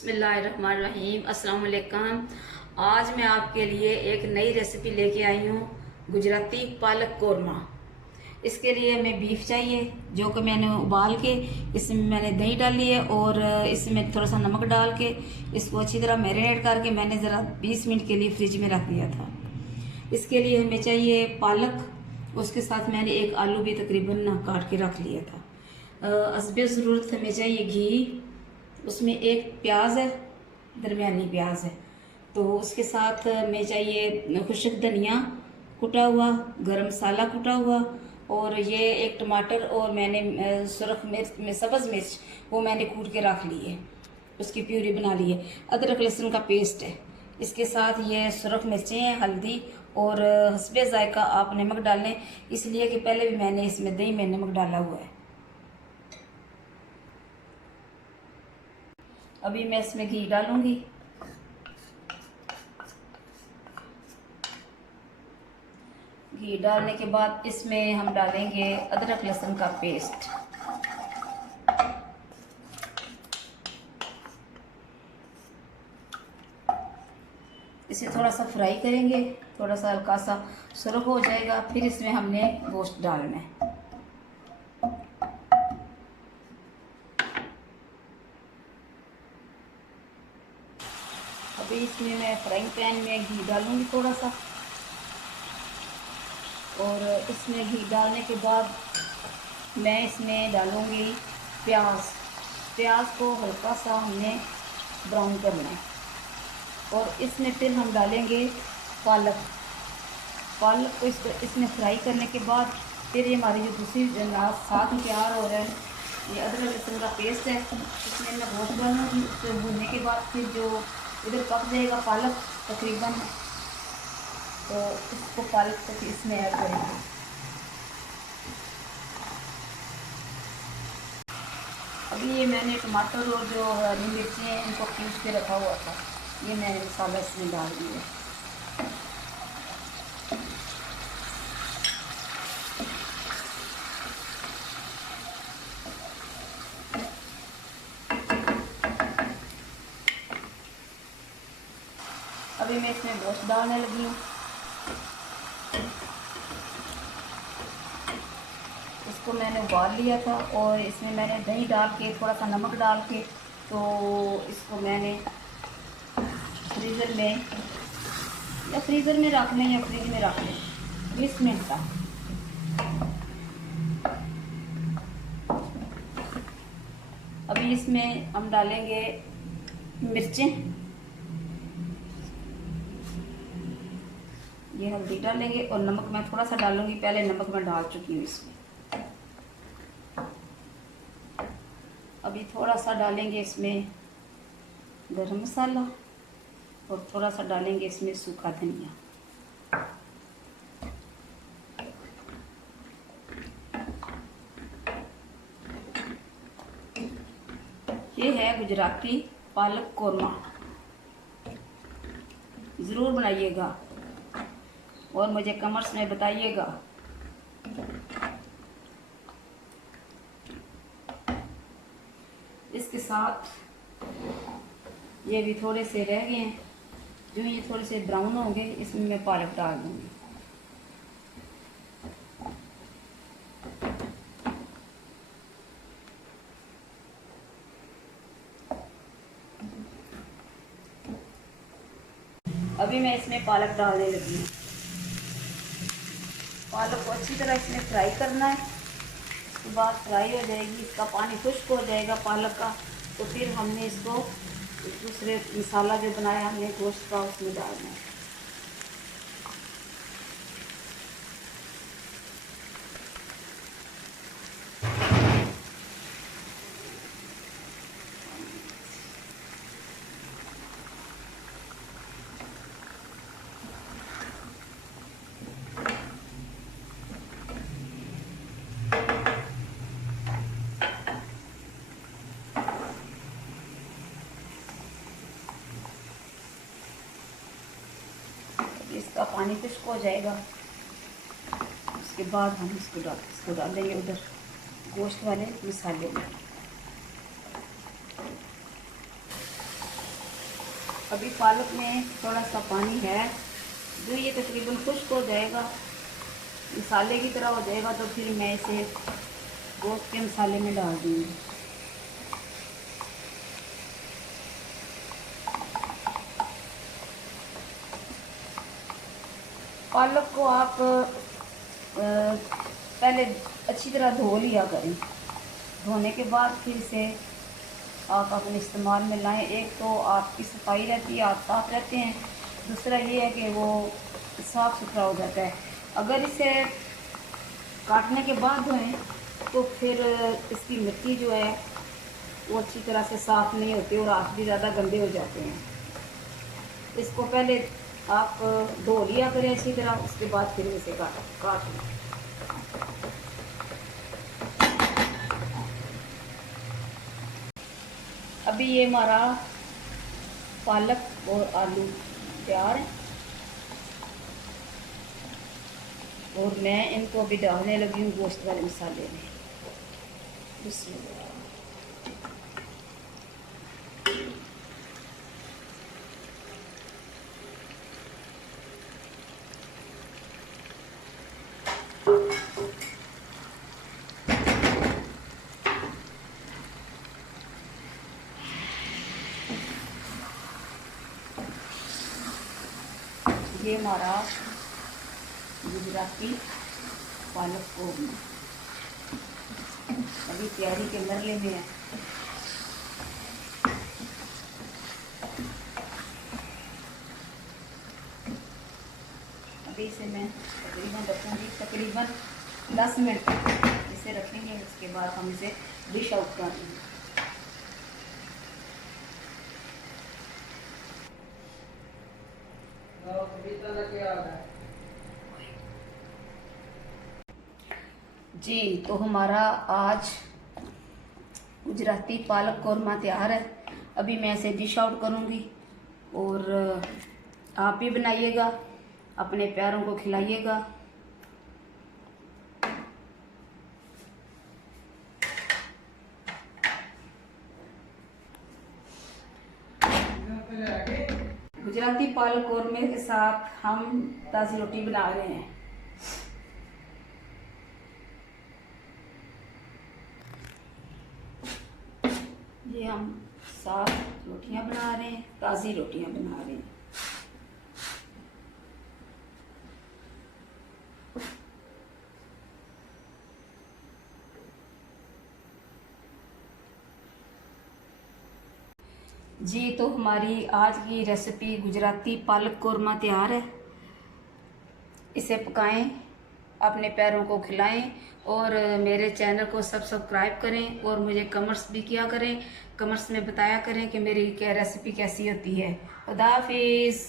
बिस्मिल्लाहिर्रहमानिर्रहीम। अस्सलाम वालेकुम। आज मैं आपके लिए एक नई रेसिपी लेके आई हूँ, गुजराती पालक कोरमा। इसके लिए हमें बीफ चाहिए, जो कि मैंने उबाल के इसमें मैंने दही डाली है और इसमें थोड़ा सा नमक डाल के इसको अच्छी तरह मैरिनेट करके मैंने ज़रा 20 मिनट के लिए फ्रिज में रख दिया था। इसके लिए हमें चाहिए पालक, उसके साथ मैंने एक आलू भी तकरीबन काट के रख लिया था। असबे ज़रूरत हमें चाहिए घी, उसमें एक प्याज है, दरमियानी प्याज है, तो उसके साथ में चाहिए खुश्क धनिया कुटा हुआ, गरम मसाला कुटा हुआ, और ये एक टमाटर और मैंने सुरख मिर्च में सब्ज़ मिर्च वो मैंने कूट के रख ली है, उसकी प्यूरी बना ली है। अदरक लहसुन का पेस्ट है। इसके साथ ये सुरख मिर्चें हैं, हल्दी और हस्बे जायका आप नमक डाल लें, इसलिए कि पहले भी मैंने इसमें दही में नमक डाला हुआ है। अभी मैं इसमें घी डालूंगी। घी डालने के बाद इसमें हम डालेंगे अदरक लहसुन का पेस्ट। इसे थोड़ा सा फ्राई करेंगे, थोड़ा सा हल्का सा सुर्ख हो जाएगा, फिर इसमें हमने गोश्त डालना है। अभी इसमें मैं फ्राइंग पैन में घी डालूंगी थोड़ा सा, और इसमें घी डालने के बाद मैं इसमें डालूंगी प्याज को हल्का सा हमने ब्राउन करना है, और इसमें फिर हम डालेंगे पालक को इसमें फ्राई करने के बाद फिर ये हमारी जो दूसरी साथ में तैयार हो रहा है, ये अदरक लहसुन का पेस्ट है, इसमें मैं गोश्त डालूंगी। उससे भूनने के बाद फिर जो इधर पक जाएगा पालक तकरीबन, तो इसको पालक को इसमें ऐड करेंगे। अभी ये मैंने टमाटर और जो हरी मिर्ची हैं इनको पीस के रखा हुआ था, ये मैंने मसाला इसमें डाल दिया। अभी मैं इसमें गोश्त डालने लगी हूँ। इसको मैंने उबाल लिया था और इसमें मैंने दही डाल के थोड़ा सा नमक डाल के, तो इसको मैंने फ्रीज़र में रख लें या फ्रिज में रख लें 20 मिनट तक। अभी इसमें हम डालेंगे मिर्चें, ये हल्दी डालेंगे और नमक मैं थोड़ा सा डालूंगी, पहले नमक मैं डाल चुकी हूँ इसमें। अभी थोड़ा सा डालेंगे इसमें गरम मसाला और थोड़ा सा डालेंगे इसमें सूखा धनिया। ये है गुजराती पालक कोरमा, ज़रूर बनाइएगा और मुझे कमेंट्स में बताइएगा। इसके साथ ये भी थोड़े से रह गए हैं, जो ये थोड़े से ब्राउन होंगे इसमें मैं पालक डाल दूँगी। अभी मैं इसमें पालक डालने लगी हूँ। पालक को अच्छी तरह इसमें फ्राई करना है। उसके बाद फ्राई हो जाएगी, इसका पानी खुश्क हो जाएगा पालक का, तो फिर हमने इसको दूसरे मसाला जो बनाया हमने गोश्त का उसमें डालना है। इसका पानी खुश्क हो जाएगा, उसके बाद हम इसको डाल देंगे उधर गोश्त वाले मसाले में। अभी पालक में थोड़ा सा पानी है, जो ये तकरीबन खुश्क हो जाएगा, मसाले की तरह हो जाएगा, तो फिर मैं इसे गोश्त के मसाले में डाल दूँगी। पालक को आप पहले अच्छी तरह धो लिया करें। धोने के बाद फिर इसे आप अपने इस्तेमाल में लाएं। एक तो आपकी सफाई रहती है, आप साफ रहते हैं, दूसरा ये है कि वो साफ़ सुथरा हो जाता है। अगर इसे काटने के बाद धोएं तो फिर इसकी मिट्टी जो है वो अच्छी तरह से साफ़ नहीं होती और हाथ भी ज़्यादा गंदे हो जाते हैं। इसको पहले आप धो लिया करें अच्छी तरह, उसके बाद फिर इसे काट लें। अभी ये हमारा पालक और आलू तैयार है और मैं इनको अभी डालने लगी हूँ गोश्त वाले मसाले में। बिस्मिल्लाह। ये हमारा गुजराती पालक कोरमा अभी तैयारी के मरले में है। अभी इसे मैं तकरीबन रखूँगी, तकरीबन 10 मिनट इसे रखेंगे, उसके बाद हम इसे डिश आउट कर देंगे। जी, तो हमारा आज गुजराती पालक कोरमा तैयार है। अभी मैं इसे डिश आउट करूँगी और आप भी बनाइएगा, अपने प्यारों को खिलाइएगा। गुजराती पालक कोरमे के साथ हम ताज़ी रोटी बना रहे हैं। ये हम 7 रोटियां बना रहे हैं, ताज़ी रोटियां बना रहे हैं। जी, तो हमारी आज की रेसिपी गुजराती पालक कोरमा तैयार है। इसे पकाएं, अपने प्यारों को खिलाएं और मेरे चैनल को सब्सक्राइब करें और मुझे कमेंट्स भी किया करें। कमेंट्स में बताया करें कि मेरी क्या रेसिपी कैसी होती है। खुदा हाफिज़।